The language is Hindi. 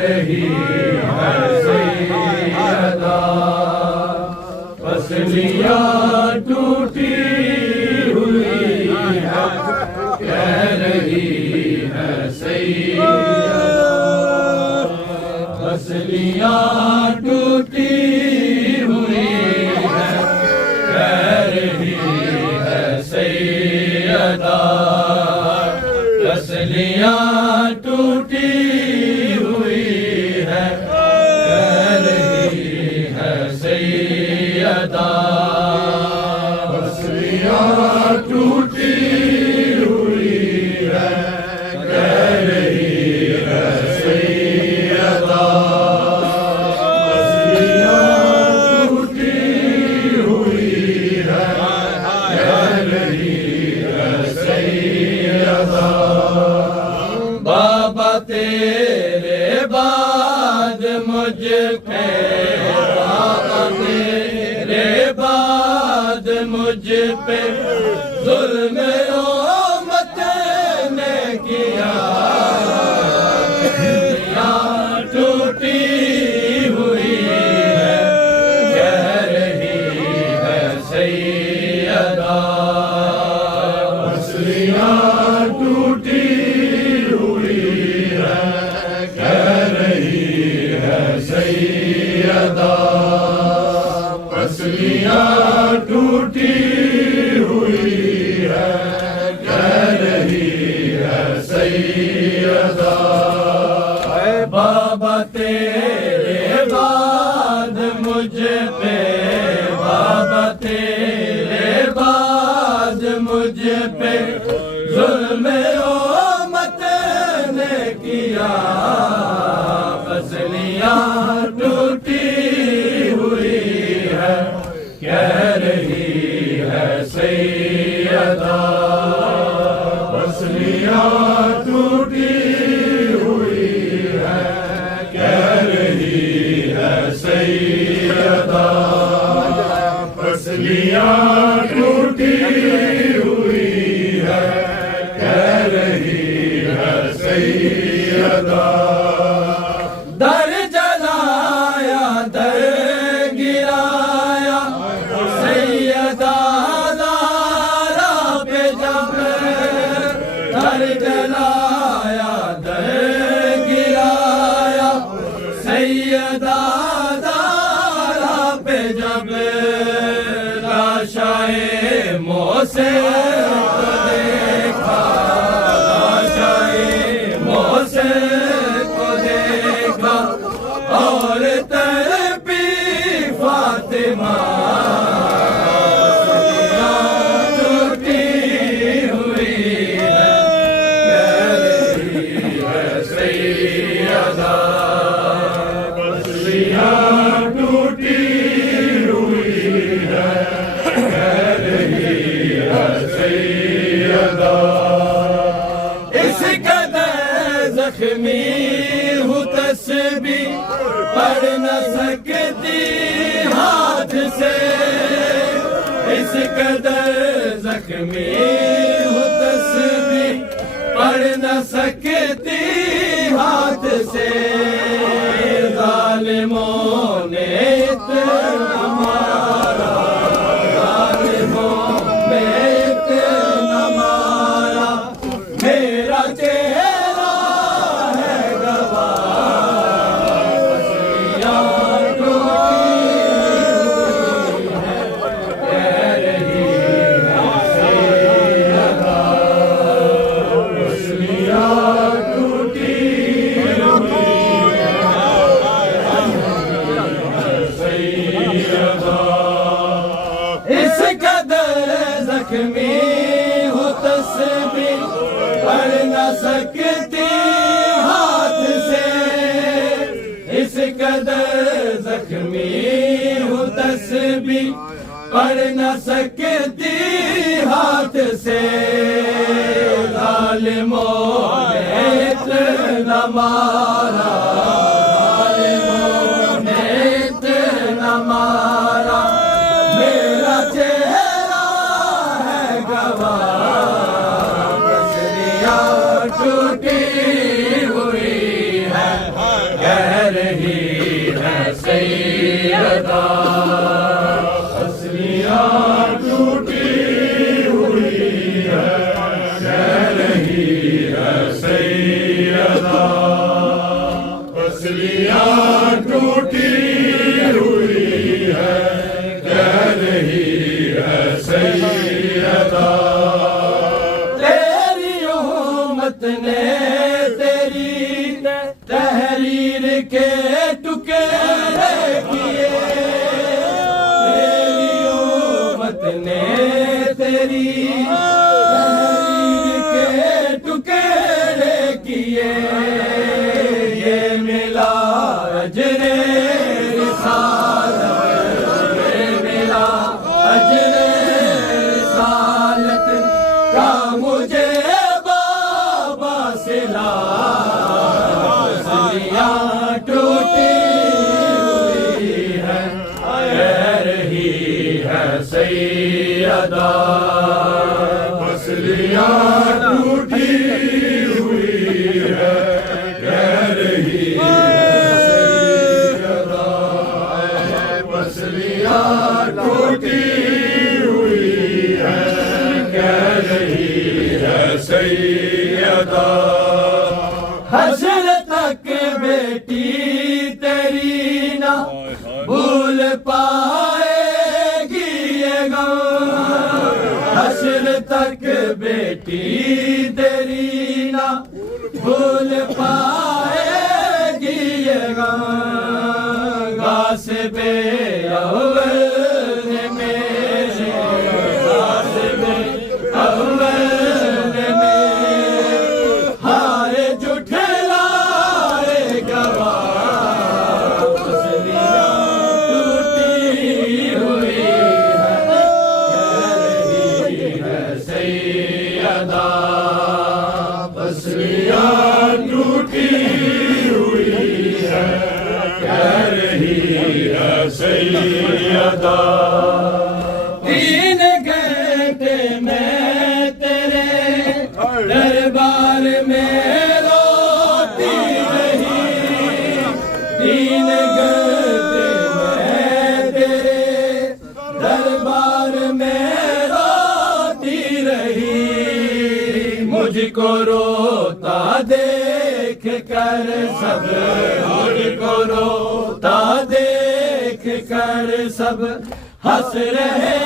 रही है सैयदा, पसलियाँ टूटी हुई है, कह रही है सैयदा, पसलियाँ टूटी हुई है, कह रही है सैयदा, पसलियाँ टूटी हुई है, कह रही है सैयदा, पसलियाँ टूटी हुई है, कह रही है सैयदा, पसलियाँ टूटी हुई है, कह रही है सैयदा। बाबा तेरे बाद मुझ पे, बाबा तेरे बाद मुझ पे जुल्म उम्मत ने किया, टूटी हुई है, कह रही है सैयदा, पसलियाँ टूटी हुई है, कह रही है सैयदा, पसलियाँ टूटी हुई है, कह रही है सैयदा। बाबा तेरे बाद मुझ पे, बाबा तेरे बाद मुझ पे जुल्म उम्मत ने किया, पसलियाँ टूटी हुई है, कह रही है सैयदा, पसलियाँ टूटी हुई है, कह रही है सैयदा, पसलियाँ टूटी हुई है, कह रही है सैयदा। दर जलाया दर गिराया सैयदा दारा पे जब, दर जलाया दर गिराया सैयदा दारा पे जब, लाशाए मोसे को देखा, लाशाए मोसे को देखा, और तड़पी फातिमा, टूटी हुई है, कह रही है सैयदा, पसलियाँ टूटी हुई है, कह रही है सैयदा। इस कदर जख्मी हूँ तस्बीह पढ़ न सकती हाथ से, इस कदर जख्मी हूँ तस्बीह पढ़ न सकती हाथ से, जालिमों ने इतना मारा, जालिमों ने इतना मारा, मेरा चेहरा है गवाह, पसलियाँ टूटी हुई है, कह रही है सैयदा, पसलियाँ टूटी हुई है, सैयदा। इस कदर जख्मी हूँ तस्बीह पढ़ न सकती हाथ से, इस कदर जख्मी हूँ तस्बीह पढ़ न सकती हाथ से, जालिमों ने इतना मारा, जालिमों ने इतना मारा, मेरा चेहरा है गवाह, पसलियाँ टूटी हुई है, फसलियाँ टूटी हुई है, कह रही है सैयदा। तेरी उम्मत ने तेरी तहरीर के टुकड़े किए, तेरी उम्मत ने तेरी तहरीर के टुकड़े किए। ये मिला अजरे रिसालत, ये मिला अजरे रिसालत का मुझे बाबा से फसलियाँ टूटी हुई है, कह रही है सैयदा। फसलियाँ टूटी हुई है, कह रही है सैयदा। फसलियाँ टूटी हुई है, कह रही है सैयदा। हश्र तक बेटी तेरी ना भूल पाएगी ये गम, हश्र तक बेटी तेरी ना भूल पाएगी ये गम। गास बे अव्वल ने मेरे, गास बे अव्वल ने मेरे हारे जुठलाए गवाह। फसलियाँ टूटी हुई है, कह रही है सैयदा। फसलियाँ टूटी हुई है, कह रही है सैयदा। 3 घंटे मैं तेरे दरबार में रोती रही, 3 घंटे मैं तेरे दरबार में रोती रही। मुझको रोता देख कर सब, मुझको रोता देख कर सब हंस रहे